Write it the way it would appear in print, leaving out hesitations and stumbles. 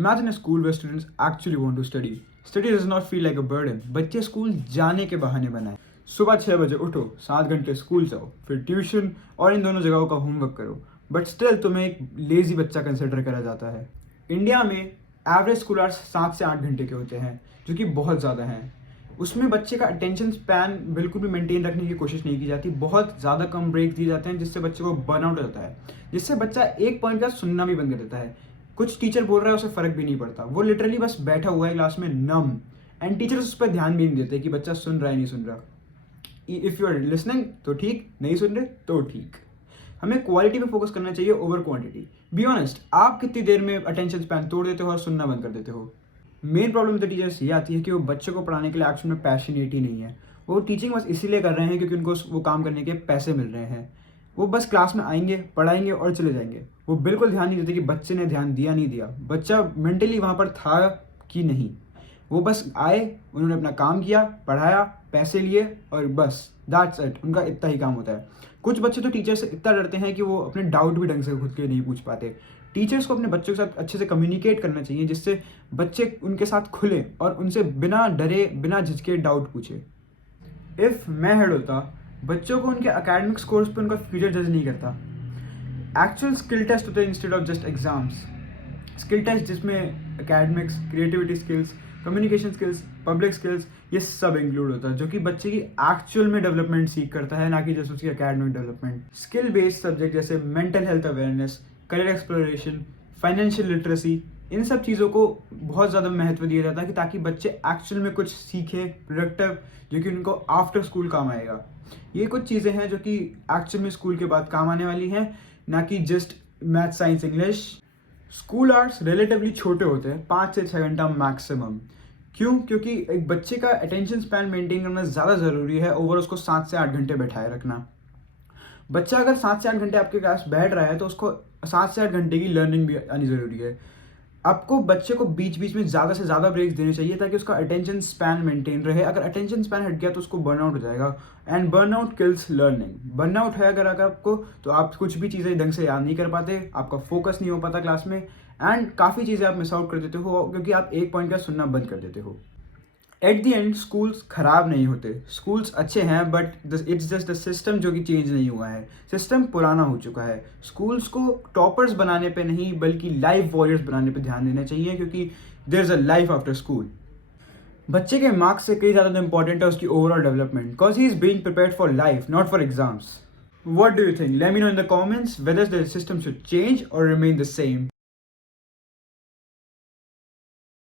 Imagine a school where students actually want to study. Study does not feel like a burden. बच्चे school जाने के बहाने बनाए। सुबह 6 बजे उठो, 7 घंटे स्कूल जाओ, फिर ट्यूशन और इन दोनों जगहों का होमवर्क करो, बट स्टिल तुम्हें एक लेजी बच्चा कंसिडर करा जाता है। इंडिया में एवरेज स्कूल आवर्स 7 से 8 घंटे के होते हैं, जो कि बहुत ज़्यादा हैं। उसमें बच्चे का अटेंशन स्पैन बिल्कुल भी मेंटेन रखने की कोशिश नहीं की जाती। बहुत ज़्यादा कम ब्रेक दिए जाते हैं, जिससे बच्चे को बर्नआउट हो जाता है, जिससे बच्चा एक पॉइंट का सुनना भी बंद कर देता है। कुछ टीचर बोल रहा है, उसे फ़र्क भी नहीं पड़ता, वो लिटरली बस बैठा हुआ है क्लास में नम, एंड टीचर्स उस पर ध्यान भी नहीं देते कि बच्चा सुन रहा है नहीं सुन रहा। इफ़ यू आर लिसनिंग तो ठीक, नहीं सुन रहे तो ठीक। हमें क्वालिटी पे फोकस करना चाहिए ओवर क्वांटिटी। बी ऑनेस्ट, आप कितनी देर में अटेंशन स्पैन तोड़ देते हो और सुनना बंद कर देते हो? Main problem with the teachers ये आती है कि वो बच्चों को पढ़ाने के लिए एक्चुअल में पैशनेट ही नहीं है। वो टीचिंग बस इसीलिए कर रहे हैं क्योंकि उनको वो काम करने के पैसे मिल रहे हैं। वो बस क्लास में आएंगे, पढ़ाएंगे और चले जाएंगे। वो बिल्कुल ध्यान नहीं देते कि बच्चे ने ध्यान दिया नहीं दिया, बच्चा मेंटली वहाँ पर था कि नहीं। वो बस आए, उन्होंने अपना काम किया, पढ़ाया, पैसे लिए और बस दैट्स इट। उनका इतना ही काम होता है। कुछ बच्चे तो टीचर से इतना डरते हैं कि वो अपने डाउट भी ढंग से खुद के नहीं पूछ पाते। टीचर्स को अपने बच्चों के साथ अच्छे से कम्युनिकेट करना चाहिए, जिससे बच्चे उनके साथ खुले और उनसे बिना डरे, बिना झिझके डाउट पूछे। इफ़ मैं हेड होता, बच्चों को उनके एकेडमिक स्कोर्स पर उनका फ्यूचर जज नहीं करता। एक्चुअल स्किल टेस्ट होते हैं instead of just exams. Skill test जिसमें academics, creativity skills, communication skills, public skills, ये सब इंक्लूड होता है, जो कि बच्चे की एक्चुअल में डेवलपमेंट सीख करता है, ना कि जस्ट उसकी academic development. Skill based subject जैसे mental health awareness, career exploration, financial literacy, इन सब चीज़ों को बहुत ज़्यादा महत्व दिया जाता है कि ताकि बच्चे एक्चुअल में कुछ सीखें प्रोडक्टिव, जो कि उनको आफ्टर स्कूल काम आएगा। ये कुछ चीज़ें हैं जो कि एक्चुअल में स्कूल के बाद काम आने वाली हैं, ना कि just math, science, English. School hours relatively छोटे होते हैं, 5 से 6 घंटा मैक्सिमम। क्यों? क्योंकि एक बच्चे का अटेंशन स्पैन मेंटेन करना ज़्यादा ज़रूरी है ओवर उसको 7 से 8 घंटे बैठाए रखना। बच्चा अगर 7 से 8 घंटे आपके पास बैठ रहा है तो उसको 7 से 8 घंटे की लर्निंग भी आनी ज़रूरी है। आपको बच्चे को बीच बीच में ज़्यादा से ज़्यादा ब्रेक्स देने चाहिए ताकि उसका अटेंशन स्पैन मेंटेन रहे। अगर अटेंशन स्पैन हट गया तो उसको बर्नआउट हो जाएगा, and burnout kills learning. Burnout है अगर आपको, तो आप कुछ भी चीज़ें ढंग से याद नहीं कर पाते, आपका फोकस नहीं हो पाता क्लास में, एंड काफ़ी चीज़ें आप मिस आउट कर देते हो क्योंकि आप एक पॉइंट का सुनना बंद कर देते हो। एट दी एंड स्कूल्स ख़राब नहीं होते, स्कूल्स अच्छे हैं, but it's just the system जो कि चेंज नहीं हुआ है। सिस्टम पुराना हो चुका है। स्कूल्स को टॉपर्स बनाने पे नहीं बल्कि लाइफ वॉरियर्स बनाने पे ध्यान देना चाहिए, क्योंकि there is a life after school. बच्चे के मार्क्स से कई ज़्यादा इंपॉर्टेंट है उसकी overall development, because he is being prepared for life, not for exams. What do you think? Let me know in the comments whether the system should change or remain the same.